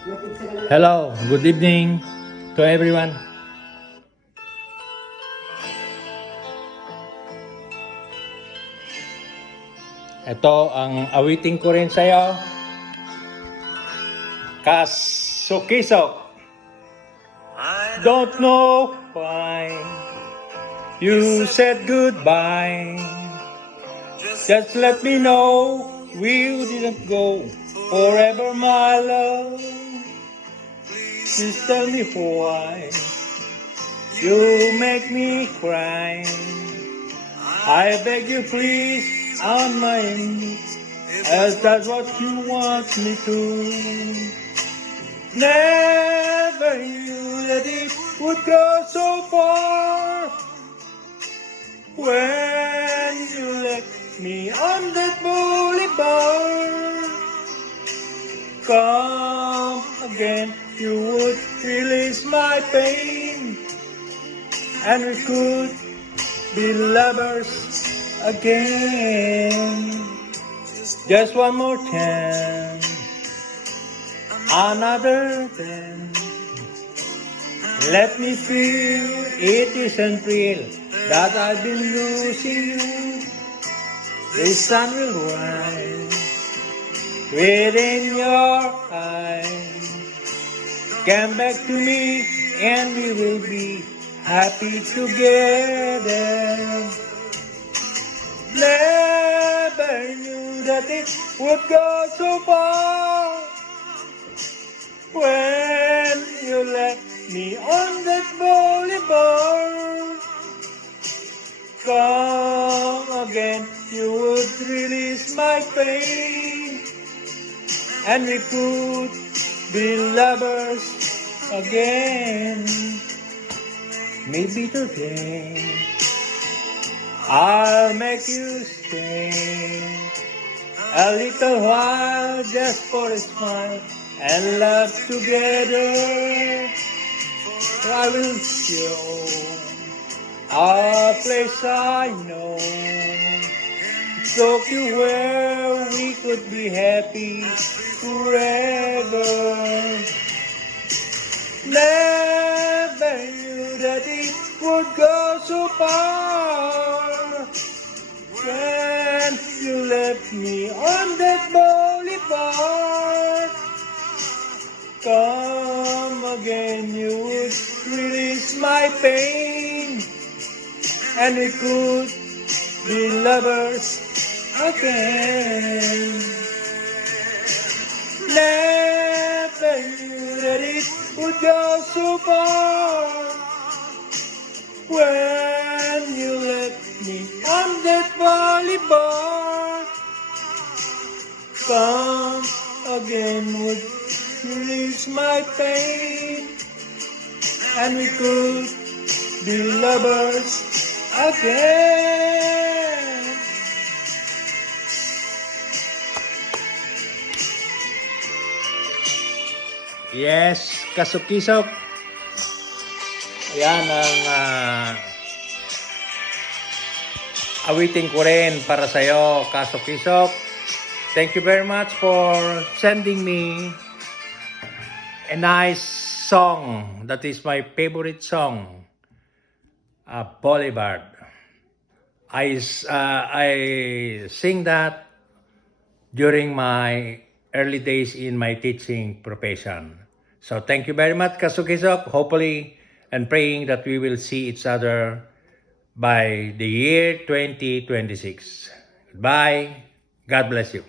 Hello, good evening to everyone. Ito ang awitin ko rin sa'yo. Kasukisok. Don't know why you said goodbye. Just let me know we didn't go forever, my love. Please tell me why you make me cry. I beg you please on my knees, as that's what you want me to. Never knew that it would go so far. When you left me on that boulevard, come again, you would release my pain, and we could be lovers again. Just one more chance, another dance. Let me feel it isn't real that I've been losing you. The sun will rise within your eyes. Come back to me and we will be happy together. Never knew that it would go so far. When you left me on that boulevard, come again, you would release my pain, and we could be lovers again. Maybe today I'll make you stay a little while just for a smile and love together. I will show a place I know, Tokyo, where we could be happy forever. Never knew that it would go so far. When you left me on that boulevard, come again, you would release my pain, and we could be lovers again. Never knew that it would go so far. When you left me on that boulevard, come again would release my pain, and we could be lovers again. Yes, kasukisok. Yan ang awitin ko rin para sa'yo, kasukisok. Thank you very much for sending me a nice song. That is my favorite song, Boulevard. I sing that during my early days in my teaching profession. So thank you very much, Kasukisok. Hopefully and praying that we will see each other by the year 2026. Goodbye. God bless you.